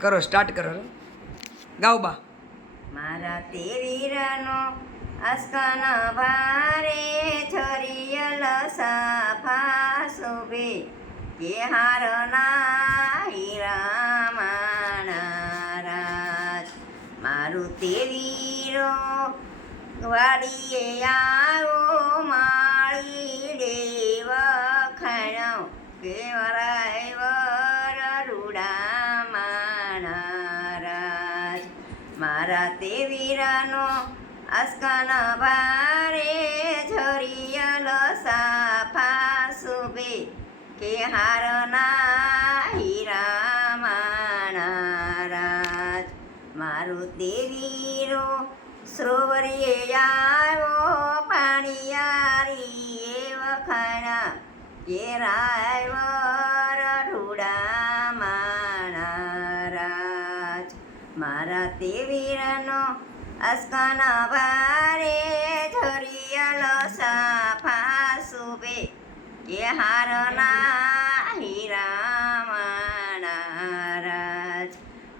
કરો સ્ટાર્ટ કરો. ગાઓ બા મારા તે વીરનો અસ્કન ભારે છરિયલ સાફા શોભે. કે હારના હીરામાણા મારું તે વીરો વાડીએ આવો, માળી દેવ ખણ. કે વરાય મારા તે વીરાનો અસ્કન ભારે ઝરિયલ સાફા સુબે. કે હારના હીરા માણારાજ મારું તે વીરો સરોવરીએ આવ્યો પાણીયારી એ વખાણા. કે રાયવર મારા તે વીરનો અસ્કન ભારે ઝરિયલ સાફા સુબે કે હારના હીરા માણારાજ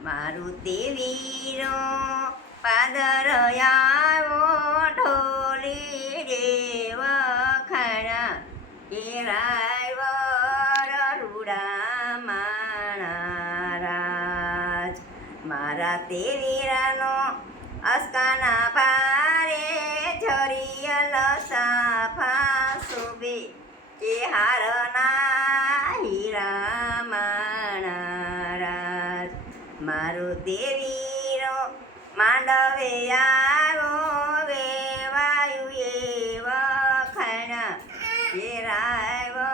મારું તે વીરો પાદર આવો ઢોલી દેવ ખણા. કે મારા તે વીરાનો અસ્કાના પારે ઝરિયલ સાફા શુભે કે હારના હીરા માણારાજ મારો તે વીરો માંડવે આવો વેવાયુ એવ ખણા કે રાય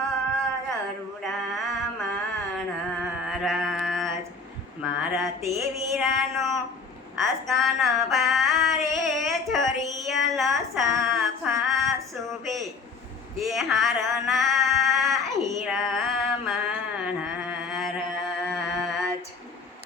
રૂડા માણારાજ મારા તે વીરાનો અસ્કાન ભારે ઝરિયલ સાફા શુભે કે હારના હીરા